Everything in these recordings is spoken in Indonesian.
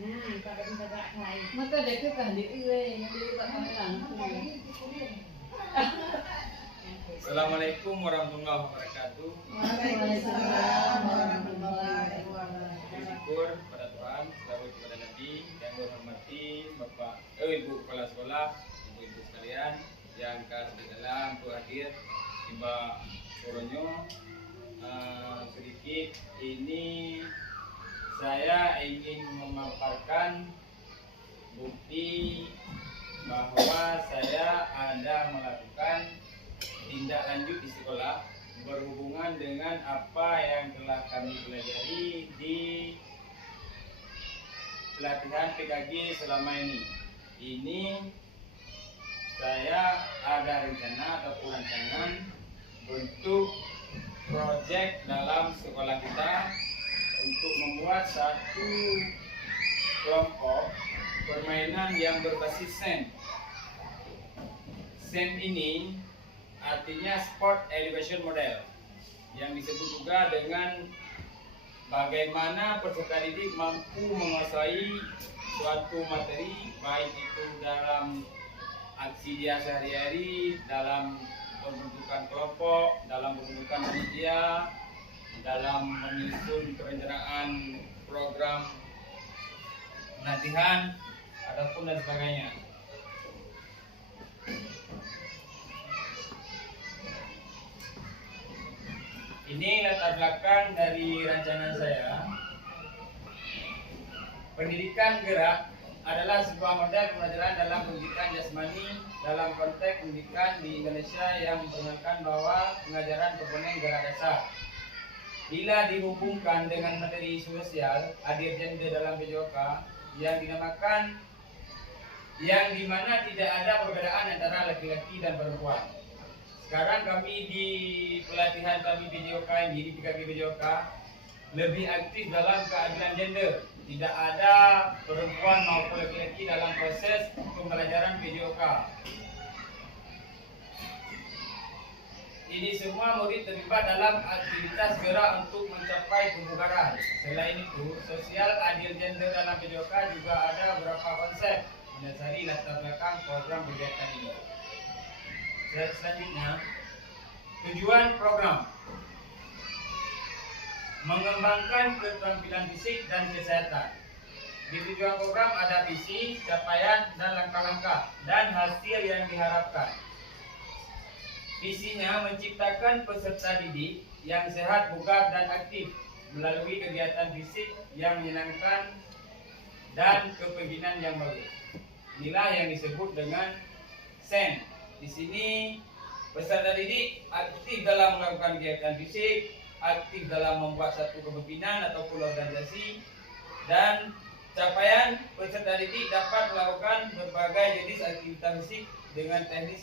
Maka dia ke kan di iwe, di kan. Assalamualaikum warahmatullahi wabarakatuh. Waalaikumsalam warahmatullahi wabarakatuh. Syukur pada Tuhan, salawat kepada Nabi, yang menghormati Ibu Kepala Sekolah, Ibu-ibu sekalian yang kasih dalam untuk hadir di Mbak Koronyo. Sedikit ini saya ingin memaparkan bukti bahwa saya ada melakukan tindak lanjut di sekolah berhubungan dengan apa yang telah kami pelajari di pelatihan PKG selama ini. Ini saya ada rencana ataupun rancangan bentuk proyek dalam sekolah kita untuk membuat satu kelompok permainan yang berbasis SEN. SEN ini artinya Sport Elevation Model, yang disebut juga dengan bagaimana peserta didik mampu menguasai suatu materi, baik itu dalam aksi dia sehari-hari, dalam pembentukan kelompok, dalam pembentukan panitia, dalam menyusun perencanaan program latihan, ataupun dan sebagainya. Ini latar belakang dari rancangan saya. Pendidikan gerak adalah sebuah model pembelajaran dalam pendidikan jasmani dalam konteks pendidikan di Indonesia yang memperkenalkan bahwa pengajaran komponen gerak dasar. Bila dihubungkan dengan materi sosial, hadir gender dalam PJOK yang dinamakan yang dimana tidak ada perbedaan antara laki-laki dan perempuan. Sekarang kami di pelatihan kami PJOK ini di PKG PJOK lebih aktif dalam keadilan gender. Tidak ada perempuan maupun laki-laki dalam proses pembelajaran PJOK. Ini semua murid terlibat dalam aktivitas gerak untuk mencapai kebugaran. Selain itu, sosial adil gender dalam PJOK juga ada beberapa konsep mendasari latar belakang program kegiatan ini. Selanjutnya, tujuan program mengembangkan keterampilan fisik dan kesehatan. Di tujuan program ada visi, capaian, dan langkah-langkah dan hasil yang diharapkan. Visinya menciptakan peserta didik yang sehat, bugar, dan aktif melalui kegiatan fisik yang menyenangkan dan kepemimpinan yang bagus. Inilah yang disebut dengan SEN. Di sini peserta didik aktif dalam melakukan kegiatan fisik, aktif dalam membuat satu kepemimpinan ataupun organisasi, dan capaian peserta didik dapat melakukan berbagai jenis aktivitas fisik dengan teknik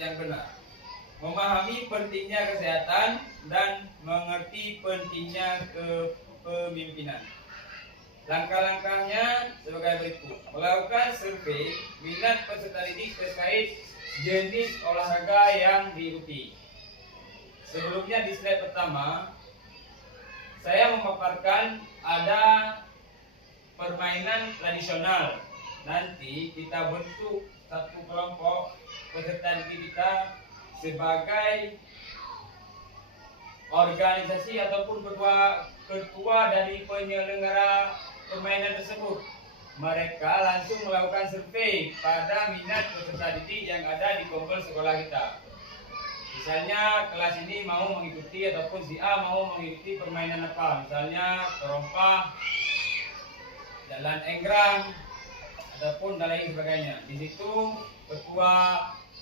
yang benar, memahami pentingnya kesehatan dan mengerti pentingnya kepemimpinan. Langkah-langkahnya sebagai berikut: melakukan survei minat peserta didik terkait jenis olahraga yang diikuti. Sebelumnya di slide pertama saya memaparkan ada permainan tradisional. Nanti kita bentuk satu kelompok peserta didik kita sebagai organisasi ataupun ketua dari penyelenggara permainan tersebut. Mereka langsung melakukan survei pada minat peserta didik yang ada di kompol sekolah kita. Misalnya kelas ini mau mengikuti ataupun si A mau mengikuti permainan apa, misalnya terompah, jalan enggrang, ataupun dan lain sebagainya. Di situ ketua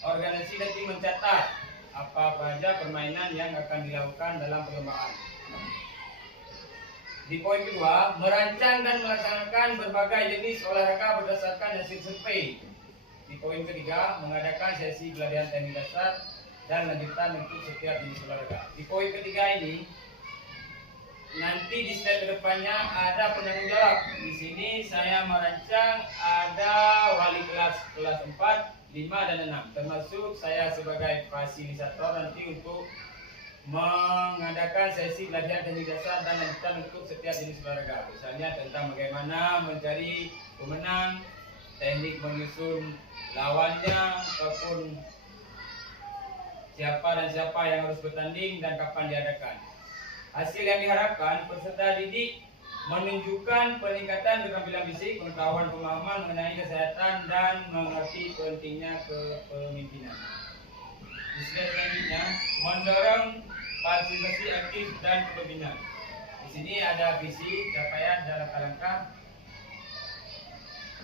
organisasi nanti mencatat apa saja permainan yang akan dilakukan dalam perlombaan. Di poin kedua, merancang dan melaksanakan berbagai jenis olahraga berdasarkan hasil survei. Di poin ketiga, mengadakan sesi pelatihan teknik dasar dan lanjutan untuk setiap jenis olahraga. Di poin ketiga ini, nanti di slide kedepannya ada penanggung jawab. Di sini saya merancang ada wali kelas 4, 5, dan 6. Termasuk saya sebagai fasilitator nanti untuk mengadakan sesi pelatihan teknik dasar dan lanjutan untuk setiap jenis olahraga. Misalnya tentang bagaimana mencari pemenang, teknik menyusun lawannya, ataupun siapa dan siapa yang harus bertanding dan kapan diadakan. Hasil yang diharapkan, peserta didik menunjukkan peningkatan keterampilan fisik, pengetahuan pemahaman mengenai kesehatan, dan mengerti pentingnya kepemimpinan. Di slide selanjutnya, mendorong partisipasi aktif dan kepemimpinan. Di sini ada visi, capaian, dan langkah-langkah.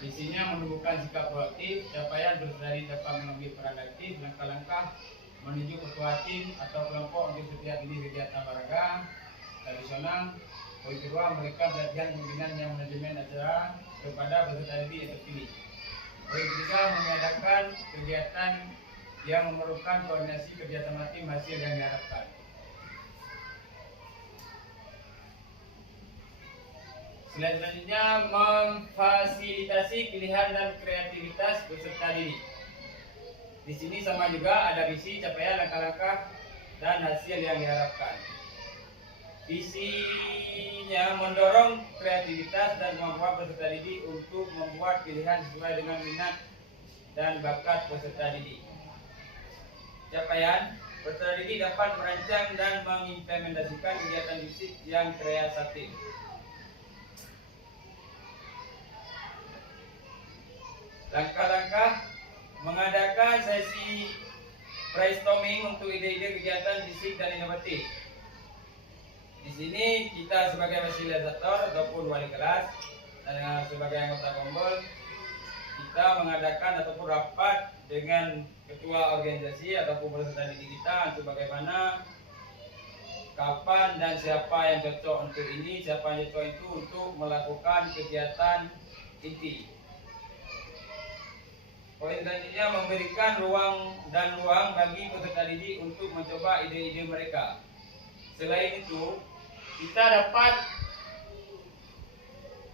Visinya menumbuhkan sikap proaktif, capaian peserta didik dapat mengambil peran aktif, langkah-langkah menuju ketua tim atau kelompok untuk setiap jenis kegiatan olahraga tradisional. Poin kedua, memberikan pelatihan pimpinan yang manajemen acara kepada peserta didik yang terpilih. Poin ketiga, mengadakan kegiatan yang memerlukan koordinasi kerja sama tim hasil yang diharapkan. Selanjutnya, memfasilitasi pilihan dan kreativitas peserta didik. Di sini sama juga ada visi, capaian, langkah-langkah, dan hasil yang diharapkan. Visinya mendorong kreativitas dan kemampuan peserta didik untuk membuat pilihan sesuai dengan minat dan bakat peserta didik. Capaian, peserta didik dapat merancang dan mengimplementasikan kegiatan fisik yang kreatif. Langkah-langkah, mengadakan sesi brainstorming untuk ide-ide kegiatan fisik dan inovatif. Di sini kita sebagai fasilitator ataupun wali kelas dan sebagai anggota kompol, kita mengadakan ataupun rapat dengan ketua organisasi ataupun peserta didik kita untuk bagaimana, kapan dan siapa yang cocok untuk ini, siapa yang cocok itu untuk melakukan kegiatan inti. Poin selanjutnya, memberikan ruang bagi peserta didik untuk mencoba ide-ide mereka. Selain itu, kita dapat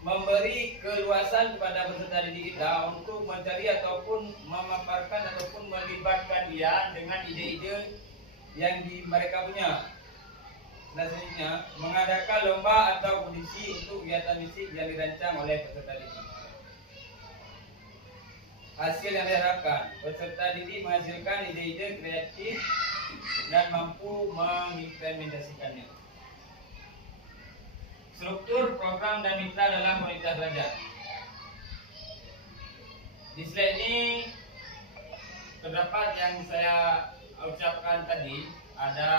memberi keluasan kepada peserta didik kita untuk mencari ataupun memaparkan ataupun melibatkan dia dengan ide-ide yang mereka punya. Selanjutnya, mengadakan lomba atau audisi untuk kegiatan fisik yang dirancang oleh peserta didik. Hasil yang diharapkan, peserta didik menghasilkan ide-ide kreatif dan mampu mengimplementasikannya. Struktur, program, dan mitra dalam komunitas belajar. Di slide ini terdapat yang saya ucapkan tadi, ada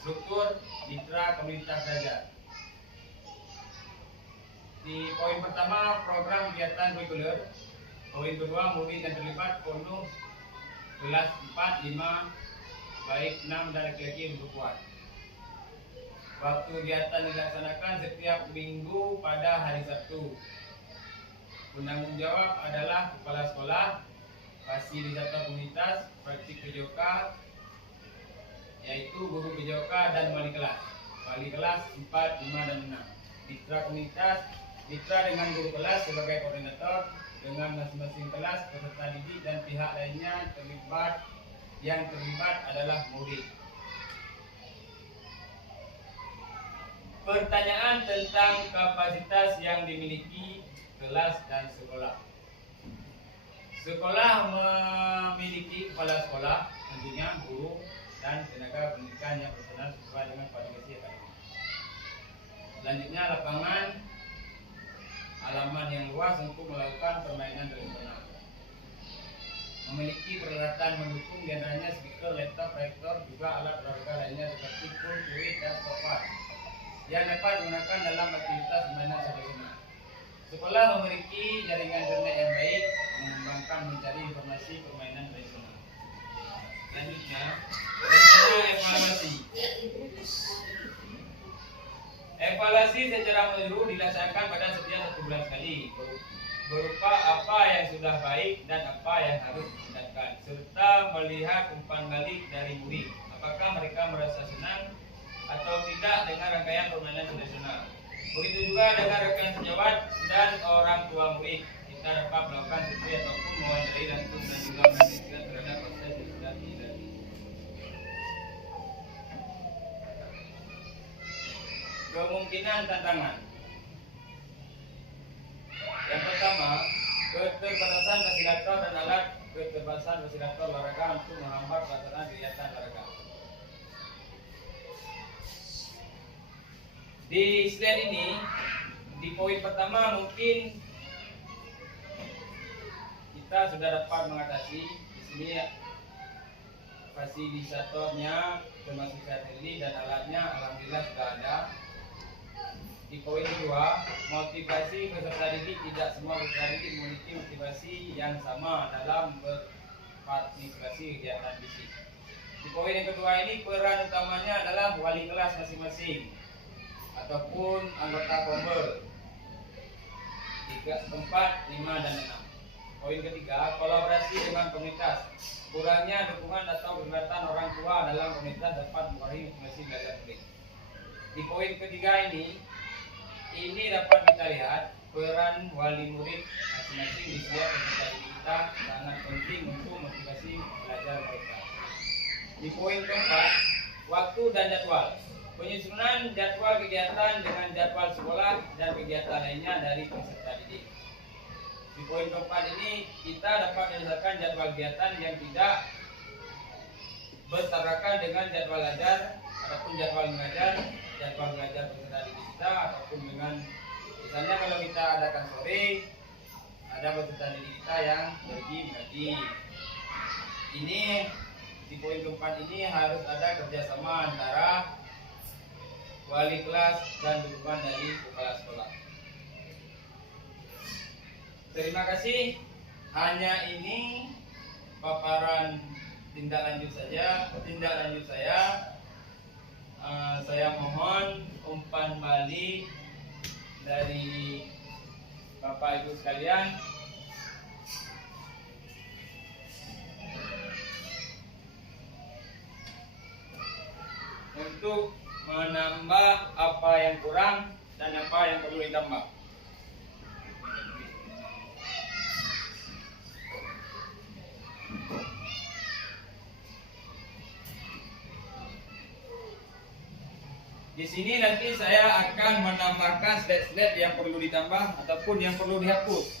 struktur, mitra, komunitas belajar. Di poin pertama, program kegiatan kurikuler. Poin kedua, murid yang terlibat penuh kelas 4, 5, baik 6 dan laki-laki yang berkuat. Waktu kegiatan dilaksanakan setiap minggu pada hari Sabtu. Penanggung jawab adalah kepala sekolah, fasilitator komunitas, praktik PJOK, yaitu guru PJOK dan wali kelas. Wali kelas 4, 5, dan 6. Mitra komunitas, mitra dengan guru kelas sebagai koordinator, dengan masing-masing kelas, peserta didik dan pihak lainnya yang terlibat adalah murid. Pertanyaan tentang kapasitas yang dimiliki kelas dan sekolah. Sekolah memiliki kepala sekolah, tentunya guru dan tenaga pendidikan yang profesional sesuai dengan kualifikasi akademik. Selanjutnya, lapangan halaman yang luas untuk melakukan permainan tradisional. Memiliki peralatan mendukung diantaranya speaker, laptop, proyektor, juga alat olahraga lainnya seperti pool, fluid, dan sofa yang dapat digunakan dalam aktivitas permainan tradisional. Sekolah memiliki jaringan internet yang baik, mengembangkan mencari informasi permainan tradisional. Selanjutnya, rencana evaluasi. Evaluasi secara menyeluruh dilaksanakan pada setiap 1 bulan sekali, berupa apa yang sudah baik dan apa yang harus ditingkatkan, serta melihat umpan balik dari murid, apakah mereka merasa senang atau tidak dengan rangkaian permainan tradisional. Begitu juga dengan rekan sejawat dan orang tua murid, kita dapat melakukan survei ataupun mewawancarai langsung dan juga menanyakan terhadap proses yang sudah dilalui. Kemungkinan tantangan. Yang pertama, keterbatasan fasilitas dan alat keterbatasan fasilitas olahraga untuk menghambat pelaksanaan kegiatan olahraga. Di slide ini, di poin pertama mungkin kita sudah dapat mengatasi. Di sini fasilitatornya termasuk satelit dan alatnya alhamdulillah sudah ada. Di poin kedua, motivasi peserta didik. Tidak semua peserta didik memiliki motivasi yang sama dalam berpartisipasi kegiatan fisik. Di poin yang kedua ini, peran utamanya adalah wali kelas masing-masing ataupun anggota kombel. 3, 4, 5, dan 6. Poin ketiga, kolaborasi dengan komunitas. Kurangnya dukungan atau kegiatan orang tua dalam komunitas dapat mengurangi motivasi belajar murid. Di poin ketiga ini dapat kita lihat peran wali murid masing-masing di setiap peserta didik kita sangat penting untuk motivasi belajar mereka. Di poin keempat, waktu dan jadwal. Penyusunan jadwal kegiatan dengan jadwal sekolah dan kegiatan lainnya dari peserta didik. Di poin keempat ini kita dapat menyelesaikan jadwal kegiatan yang tidak bertabrakan dengan jadwal ajar ataupun jadwal mengajar peserta didik kita, ataupun dengan misalnya kalau kita adakan sore ada peserta didik kita yang pergi mengaji. Ini di poin keempat ini harus ada kerjasama antara wali kelas dan dukungan dari kepala sekolah. Terima kasih. Hanya ini paparan tindak lanjut saya. Saya mohon umpan balik dari Bapak Ibu sekalian. Untuk menambah apa yang kurang dan apa yang perlu ditambah. Di sini nanti saya akan menambahkan slide-slide yang perlu ditambah ataupun yang perlu dihapus.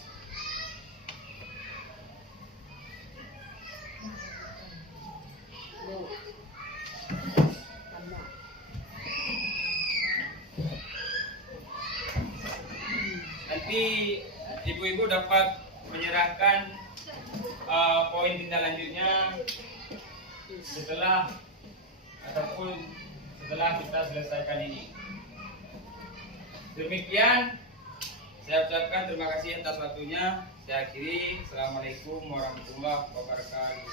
Nanti ibu-ibu dapat menyerahkan poin tindak lanjutnya setelah kita selesaikan ini. Demikian, saya ucapkan terima kasih atas waktunya. Saya akhiri. Assalamualaikum warahmatullahi wabarakatuh.